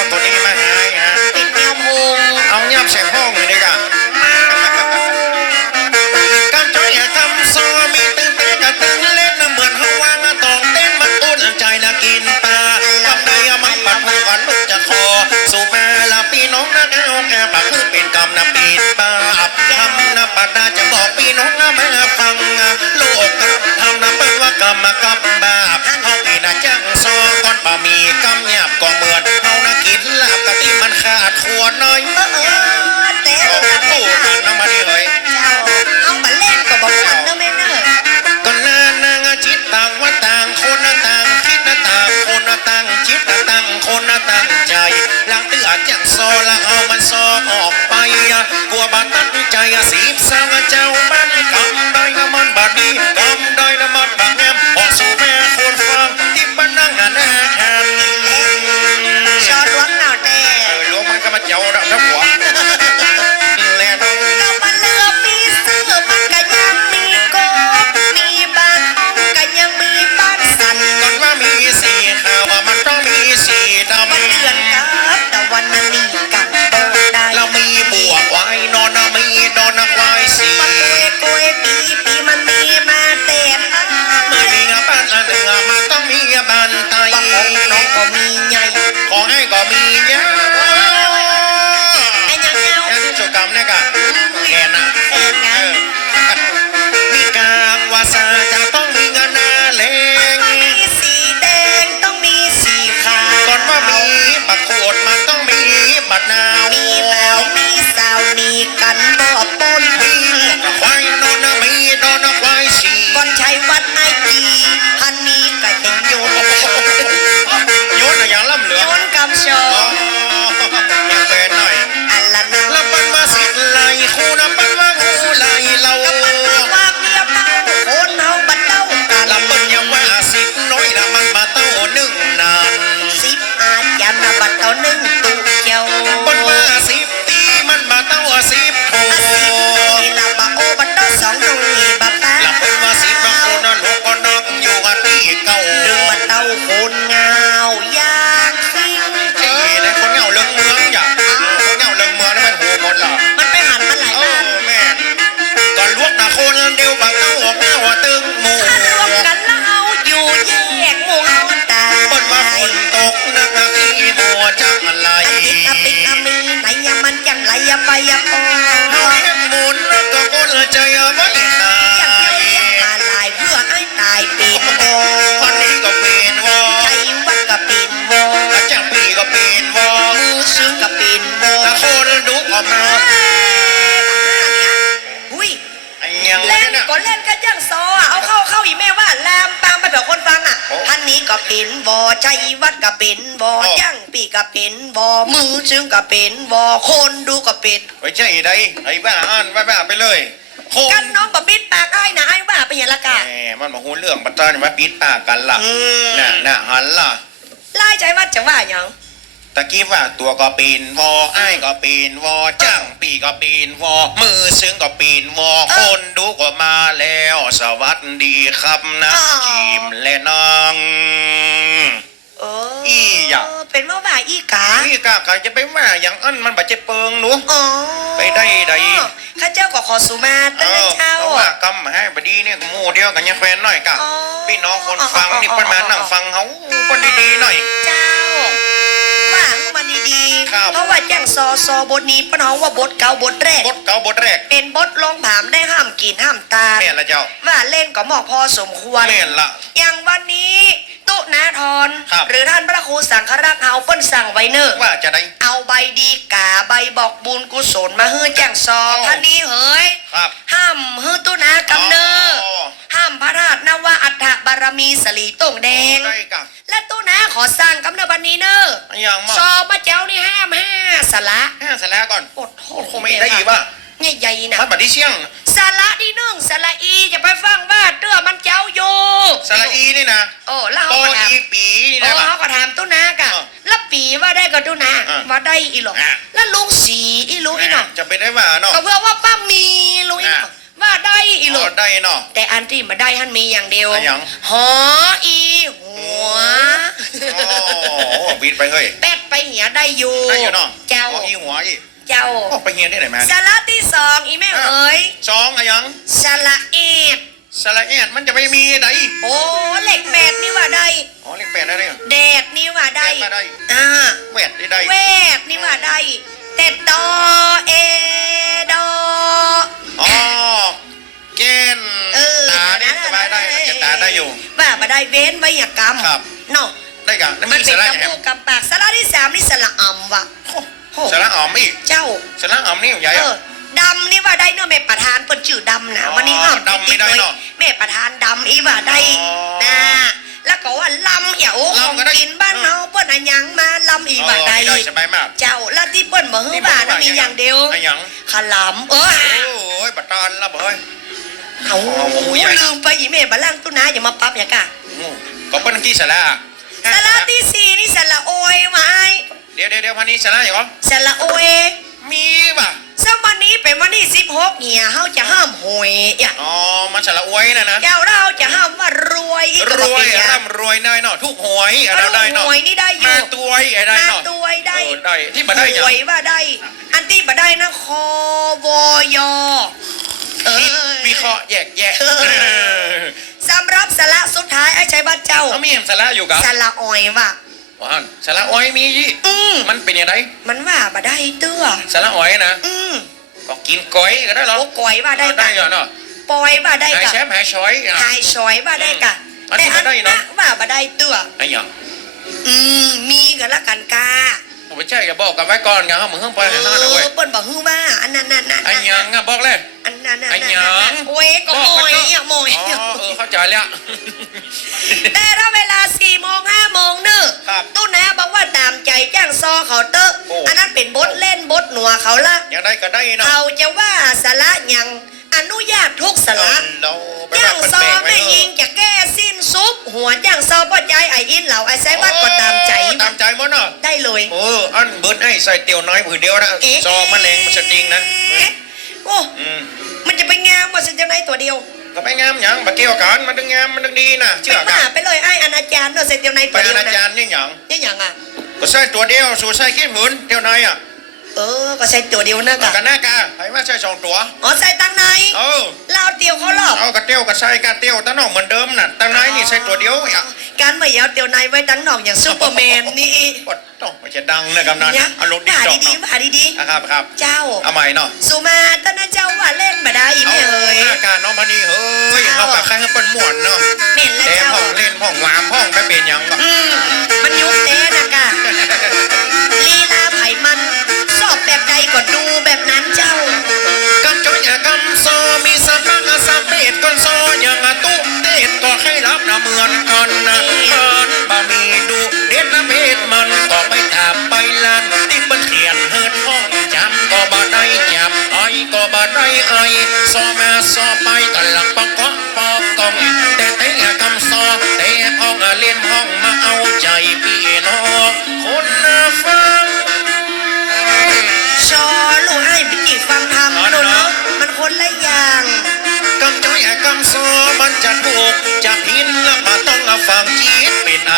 วตัวนี้มาหายฮะเป็นแมวพงเอาเงียบใส่ห้องเลยดีกว่ากำจ้อยกำซอมีตึงเต้นกะตึงเล่นเหมือนเฮาวางตองเต้นมันอุ่นใจละกินปลากำได้มันปัดหูกันลุกจะคอสู่แม่ละพี่น้องนะแก้วแก้ปากคือเป็นกำนะปีดปากคำนะปัดดาจะ คนน่ะต่างใจหลังเตือจังโซละเอามันโซออกไปกลัวบาดตั้งใจสีบสาง ไรยาไปยโอเฮาเลี้ยหมุนแล้วก็คนใจไว้ขายอยากเลี้ยงมาลายเพื่อให้ตายป็นโวันนี้ก็เป็นวอใช้วัดก็ป็นโบอาจารย์ปีก็ป็นวอมือซึ้งก็ป็นโบถ้าคนดุออกมาอุ้ยไอ้ยังเล่นเนี่ยก็เล่นกันยังซออะเอาเข้าเข้าอีแม่ว่าลมตามไป เถอะคนฟังอะโอ้ท่านนี้ก็เป็นโบใช้วัดก็เป็นโบโอ้จังปีก็เป็นโบมือซึ้งก็เป็นโบคนดูก็เป็นไม่ใช่ไดไอ้บ้าอ่านบ้าบ้าไปเลยโคกันน้องบะบิดปากไอ้ายนะไอ้ายว่าไปอย่างละกะ แหมมันมาหูเรื่องปัตตานี่มาปิดปากกันล่ะอืม น่ะน่ะหันล่ะไล่ใจว่าจะว่าอย่าง ตะกี้ว่าตัวก็ปีนวอไอ้ายก็ปีนวอจ้างปีก็ปีนวอมือซึ้งก็ปีนวอคนดูก็มาแล้ว สวัสดีครับนะทีมและน้อง เอออีหยังเป็นว่าว่าอีกานี่กะใครจะไปว่าอย่างอันมันบาดเจ็บเปิงหนู อ๋อไปได้ใด ข้าเจ้าก็ขอสุมาเอตั้งแต่อเช้า เพราะว่ากำให้บดีเนี่ยหมู่เดียวกันยังแฟนหน่อยกะอ๋อพี่น้องคนฟังนี่เปิ้นมานั่งฟังเขาเปิ้นดีๆหน่อย แจ้งซอซอบทนี้ป้าน้องว่าบทเก่าบทแรก บทเก่าบทแรก เป็นบทลงผามได้ห้ามกินห้ามตาแม่นละเจ้า ว่าเล่นก็เหมาะพอสมควรแม่นละอย่างวันนี้ตุนาทรครับหรือท่านพระครูสังฆรักษ์เฮาเปิ้นสั่งไว้เนอะว่าจะได้เอาใบดีกาใบบอกบุญกุศลมาฮื้อแจ้งซองอ๋อท่านนี้เฮ้ยครับห้ามฮื้อตุนากำเนิดอ๋อ ห้ามพระราชนวาอัฏฐบารมีสลีโต่งแดง ได้กะและตุนาขอสร้างกำเนิดบันนี้เนอะอย่างมากซอมาเจ้านี่ห้ามห้าสละแห้งเสร็จแล้วก่อนโอดโทษคงไม่ได้อีกว่าใหญ่ๆนะมันบัดที่เชี่ยงสละดีหนึ่งสละอีจะไปฟังว่าเตื้อมันเจ้าอยู่สระอีนี่นะโอ้แล้วโปเขาก็ถามอีปีนี่โอ้นะเขาก็ถามตุนากะอ่าแล้วปีว่าได้กับตุนาอ่าว่าได้อีหรอกอ่าแล้วลุงสีอีลุงอีหนอจะไปได้ว่าเนาะก็เพื่อว่าป้ามีลุงอีหนออ่า ว่าได้อีหรอ๋ออกได้เนาะแต่อันที่มาได้ท่านมีอย่างเดียวอะไรอย่างหออีหัวโอ้โหวิดไปเฮ้ยแปดไปเหียได้อยู่ได้อยู่เนาะเจ้าอ๋ออีหัวอีเจ้าโอ้ไปเฮียนที่ไหนมาสาระที่สองอีแม่เอ๋ยสองอะยังสระเอ็ดสระเอียดมันจะไปมีไดโอ้เหล็กแปดนี่ว่าได้อ๋อเลขแปดได้เนี่ยแดดนี่ว่าได้แปดมาได้อ่าแวดได้ได้เวทนี่ว่าได้แต่ดอเอดอ เกณฑ์เออตาเนี่ยสบายได้เกณฑ์ตาได้อยู่ว่ามาได้เว้นไวยากรรมครับเนาะได้กันแล้วมัมีนเป็สนระกระแหมมูกกำปากสาระที่สามนี่สระอ่ำว่ะโหสระอ๋อมอีกเจ้าสระอ๋อมนี่ใหญ่เออะอดำนี่ว่าได้เนอะแม่ประธานเปิดชื่อดำนะอ๋อวันนี้อ้อมดำไม่ได้เนอะแม่ประธานดำอีว่าได้อ๋อนะแล้วก็ว่าลำเหี่ยวของลำก็ได้กินบ้านเฮาเปิ้นอะหยังมาลำอีว่าได้ได้สบายมากเจ้าแล้วที่เปิ้นบ่ฮื้อบ้านนะมีอย่างเดียวไอ้หยังขลำเออโอ้ยบัตรตอนละเบ้ย เอาอ๋อโอ้ยใหญ่ลืมไปอีเมบาล่างตุ้นาอย่ามาปั๊บอย่ากะอืมก็เป็นที่สระสาระที่สี่นี่สระโอยไว้เดี๋ยวเดี๋ยวเดี๋ยวพันนี้สระอย่างเหรอสระโอยมีป่ะซึ่งวันนี้เป็นวันที่สิบหกเนี่ยเฮาจะห้ามหวยอะอ๋อมันสระอวยนะนะเจ้าเราจะห้ามว่ารวยอีกรวยก็บ่เป็นหงร่ำรวยได้เนาะทุกหวยอะไรได้เนาะหวยนี่ได้อยู่มาตัวไอ้ได้มาเนาะตัวได้เออได้ที่มาได้อย่างหวยว่าได้ อันที่บ่ได้นะคอวอย เออวิเคราะห์แยกแยะเออสำหรับสาระสุดท้ายไอ้ชัยบ้านเจ้าเขามีเห็นสระอยู่กับสระออยว่ะว้าวสระอวยมียี่อืมมันเป็นยังไงมันว่าบ่ได้เตื้อสระอวยนะอืมก็กินก้อยก็ได้เหรอโอ้ก่อยว่าได้ได้กะเหรอเนาะปอยว่าได้หายกะแชมป์หายช้อยอะหายชอยว่าได้กะอันนี้บ่ได้เนอะว่าบ่ได้เตื้อไอ้หยังอืมมีกันละกันกา ผมไม่ใช่จะบอกกันไว้ก่อนไงเขาเหมือนเพิ่งไปหาหน้านะเว้ยเปิ้นบอกฮือว่าอันนั้นนั่นนั่นไอ้หยังอะบอกเลย อันนั้นนั่นไอ้หยังโอ้ยก็โมยอะโมยอ๋อเออเข้าใจแล้วแต่ถ้าเวลา4โมง5โมงเนอะครับตู้นะบอกว่าตามใจจ้างซอเขาเตอะโอ้อันนั้นเป็นบทเล่นบทหนัวเขาละยังได้ก็ได้เนาะเขาจะว่าสาระหยังอนุญาตทุกสาระเราไปย่างว่าซอเปิ้นแม่เบรกไว้เถอะยิงจะแก้ สิ้นซุปหัวย่างซอพ่อใจไออินเหล่าไอไซวัดก็ตามใจ ตามใจหมดเนาะได้เลยโอ้อันเบิร์ดให้ใส่เตียวน้อยผืนเดียวนะเอ๊ะซอมะเร็งมันสติงนะเอ๊ะโอ้อืมมันจะไปงามว่าสัญญาณตัวเดียวก็ไปงามหยังมาเกี่ยวกันมันดึงงามมันดึงดีนะเชื่ไปอกัมานไปเลยไอ้อนาจารย์เนาะเซนเดียวในไปตัวเดียวอานะจารย์นี่หยังนี่อย่างอะก็ใส่ตัวเดียวสู่ใส่ขี้หืนเตียวน้อยอะ เออ ก็ใช้ตัวเดียวนะกะกันหน้ากาให้ว่าใส่สองตัวอ๋อใส่ตังในเออลาวเตียวเขาหรอกเอากระเตียวกระใส่กระเตียวตั้งนอกเหมือนเดิมน่ะตั้งน้อยนี่ใส่ตัวเดียวอะการมาเอาเตียวในไว้ตั้งนอกอย่างซูเปอร์แมนนี่กดต้องมันจะดังนะกำนันเนี่ยอารมณ์ดีผ่าจอกดีเนาะๆผ่าดีอะครับครับๆเจ้าเอาใหม่เนาะสุมาตนะเจ้าว่าเล่นมาได้อีเอาแม่เอ๋ยอาการน้องพันนี่เฮ้ยเขากับใครเขาเป็นหมวนเนาะเม่นและแต่เจ้าห้องเล่นห้องวามห้องไม่เป็นหยังหรอกอืมมันยุบเต้ ก็ดูแบบนั้นเจ้า กันจอยอย่ากำซอมีสปังสเปดก่อนซออย่างอะตุ๊เด็ดก็ให้รับนะเหมือนกันนะ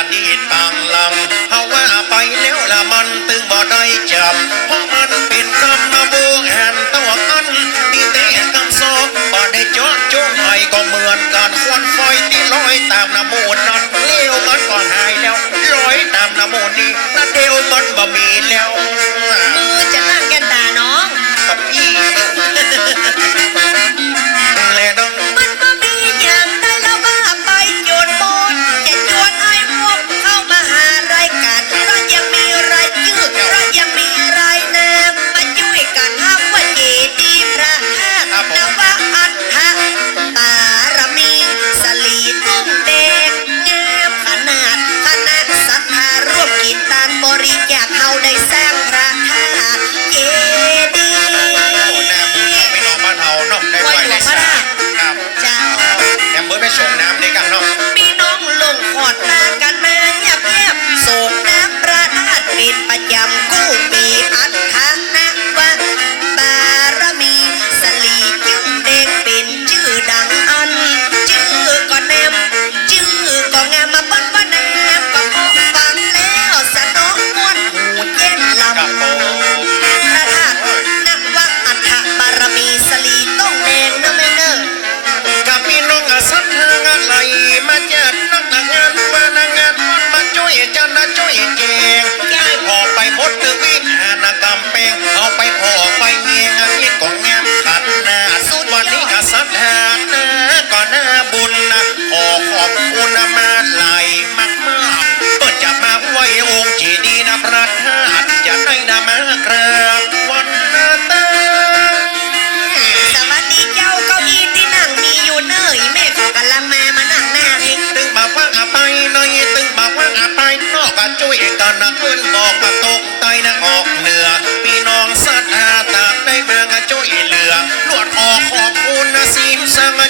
ดเป็นอดีตบางลัง วยเจ้านาช่วยเก่งย้ายออไปพดตึกวิ่งหานกำแพงเอาไปพอไปเงี้ย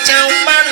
chào ban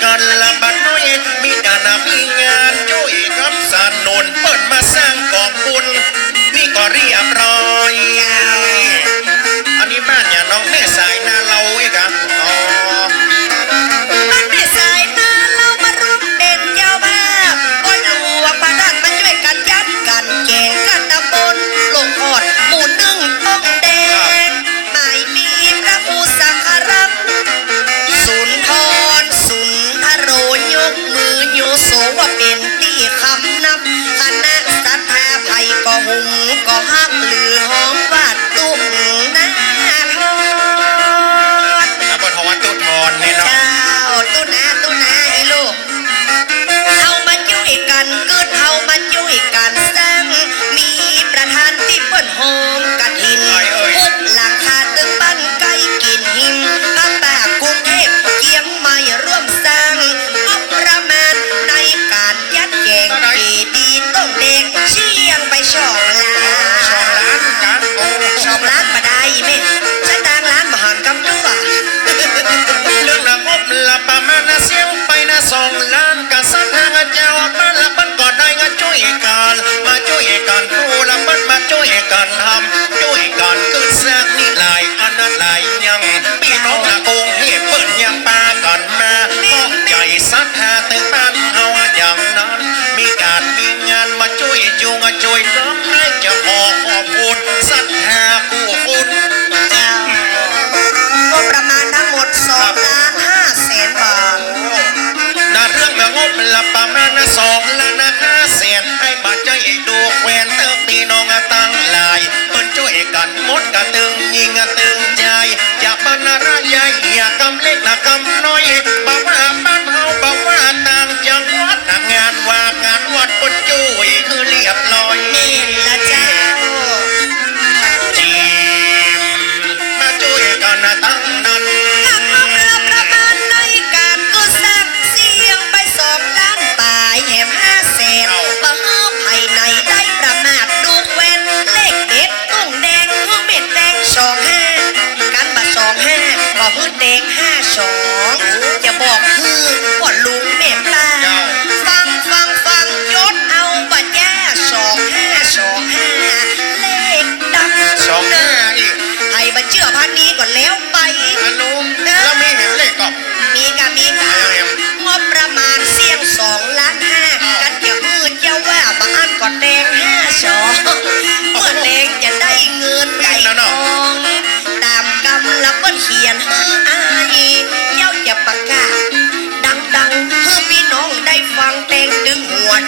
con la ช่วยกันทำช่ come on.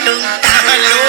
ดึงตาอนุ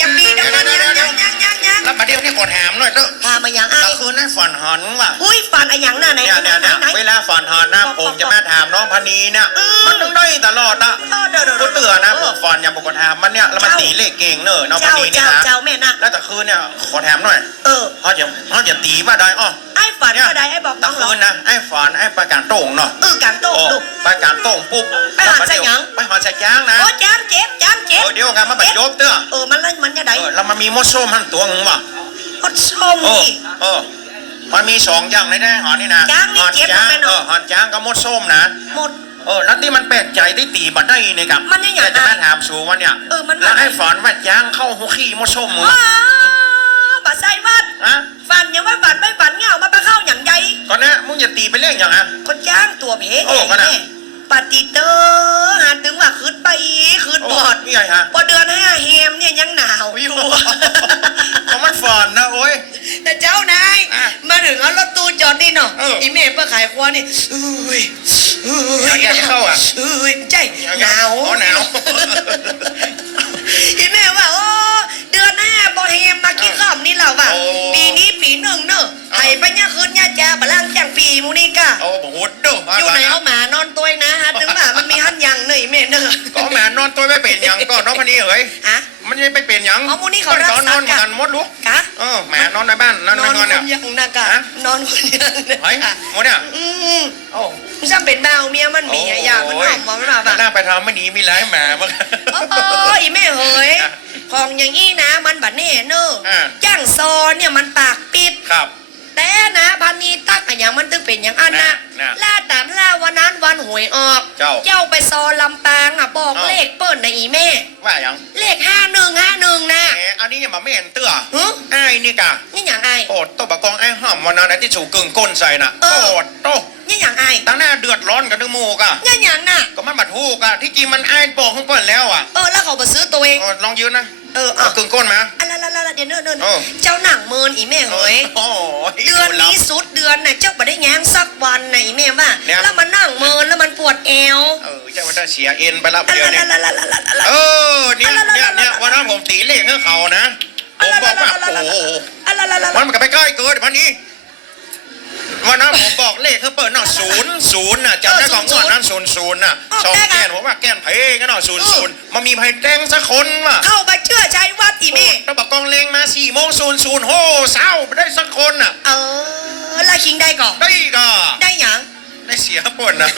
จะมีดังยังยังยังยังยังแล้วประเดี๋ยวนี่กดแถมหน่อยเถอะพามาอย่างไอ้ก็คือนั่นฝันหันว่ะอุ้ยฝันอะไรอย่างน่ะไหนเนี่ยเนี่ยเนี่ยไหนเวลาฝันหันนะผมจะมาถามน้องพนีเนี่ยมันต้องได้ตลอดอะเออเดี๋ยวเดี๋ยวกูเตือนนะผมฝันอย่างปกติถามมันเนี่ยแล้วมันตีเลขเก่งเนอะน้องพนีเนี่ยเจ้านะเจ้าแม่นะแล้วแต่คืนเนี่ยขอแถมหน่อยเออเขาจะเขาจะตีมาได้อ้อไอ้ฝันก็ได้ไอ้บอกน้ตะองหรคือนนะไอ้ฝันไอ้ประการโต่งเนาะเออการโต้งโอ้ลูกประการโต่งปุ๊บไปหาใส่หยังไปหาใส่จ้างนะโอ้จานเจ็บจานเจ็บ ออเดี๋ยวกันมาบัดยบเตื้อเออมันแล้วมันจะได้เออแล้วมันมีมดส้มหันตัวงว่ะอดส้มเออนี่ เออมันมีสองอย่างในแน่หอนนี่นะจ้างนี่หอนเจ็บจ้างไหมเนอะเออหอนจ้างกับมดส้มนะหมด เออแล้วที่มันแปลกใจที่ตีบัดได้เนี่ยกับมันยังไงแต่จะมาถามสูว่าเนี่ยเออมันแล้วไอ้ฝันว่าจ้างเข้าหัวขี้มดส้มมึงว้าวบาใส่วัดฮะฝันยังว่าฝันไม่ฝันเงามาไปเข้าอย่างใหญ่ก่อนนะมึงอย่าตีไปเล่นอย่างอะคนจ้างตัวเพงโอ้ขนาด ปฏิเตอร์หาถึงว่าคืดไปคืดโอ้บอดนี่ไงฮะพอเดือนห้าเฮมเนี่ยยังหนาวอยู่เพราะมันฝันนะโอ้ยแต่เจ้านายอะมาถึงเอารถตู้จอดนี่เนาะเอออีอีเมย์เพื่อขายควานี่อุ้ยอุ้ยอยากอยากจะเข้าอะอุ้ยใจหนาวอ๋อหนาวอีเมย์ว่าโอ้เดือนหน้าบอเฮมมาขี้ข้ามนี่เราว่ะโอ้ปีนี้ปีหนึ่งเนอะเอาไผ่ปัญญาคืนญาจ้าบะล่างจังปีมูนี่กะโอ้โหดูอยู่ไหนเอาหมานอนตัวนะ อะอีเมย์เนอะก็แม่นอนตัวไม่เป็นหยังก็น้องพนีเอ๋ยฮะมันยังไม่เป็นหยังอ๋อมูนี่เขารักษานอนเหมือนกันหมดลูกกะเออแหมนอนในบ้านนอนนในอนนอนคเนี่ย นยังนะกะฮะ นอนคนยังนะเฮ้ยหมดเนี่ยอืมโอ้มันจะเป็นดาวเมียมันมีอะอย่างมันหอมมันแบบหน้าไปทำไม่ดีมีหลายแหมมึงโอ้โหอีแม่เฮ้ยอะของอย่างนี้นะมันบัดแน่เนอะอะจ้างซอนเนี่ยมันปากปิด ครับ แต่นะพันนี้ตักอะอย่างมันตึงเป็นอย่างอันนะน่ะน่ะล่าตามล่าวันนั้นวันหวยออก เจ้าไปซอลำปางอะบอกเอ้าเลขเปิ้ลนะอีแม่ ว่าหยังเลขห้าหนึ่งห้าหนึ่งนะแหมอันนี้ยังมาไม่เห็นเตื้อหึไอ้นี่กะนี่อย่างไอโอดตัวบะกองไอ้ห่อมวันนั้นไอ้ที่ถูกกึ่งก้นใส่น่ะเออโอดโตนี่อย่างไอตั้งหน้าเดือดร้อนกันนึกมูกะนี่อย่างน่ะก็มันบัดฮูกอะที่จริงมันไอ้บอกข้างเปิดแล้วอะเออแล้วเขาไปซื้อตัวเองเออลองยืนนะ เออเอาเอากึ่งก้นมาอะไรๆๆเดี๋ยวเนิ่นเออเจ้าหนังเมินอีแม่เฮ้ยโอ้ย เดือนนี้สุดเดือนน่ะเจ้าบ่ได้แง้งสักวันน่ะอีแม่ว่าเนี่ย แล้วมันนั่งเมินแล้วมันปวดเอวเออจะมันจะเสียเอ็นไปแล้วอะเดี๋ยวละนี้ละละละละละละ เออเนี่ยเนี่ยเนี่ยวันนั้นผมตีเลขให้เขานะ ผมบอกว่าโอ้โหอะละละละมันมันก็ไปใกล้เกินพันนี้ วันนั้นผมบอกเลขเขาเปิดน่ะศูนย์ศูนย์น่ะจำได้ของงวดนั้นศูนย์ศูนย์น่ะสองแกนผมว่าแกนเพกันหน่อยศูนย์ศูนย์มันมีไพ่แดงสักคนว่ะเข้าไปเชื่อใจวัดอีแม่ถ้าบอกกองเลงมาสี่โมงศูนย์ศูนย์โห่เศร้าไม่ได้สักคนน่ะ เออและคิงได้ก่อนได้ก็ได้หยังได้เสียปนนะ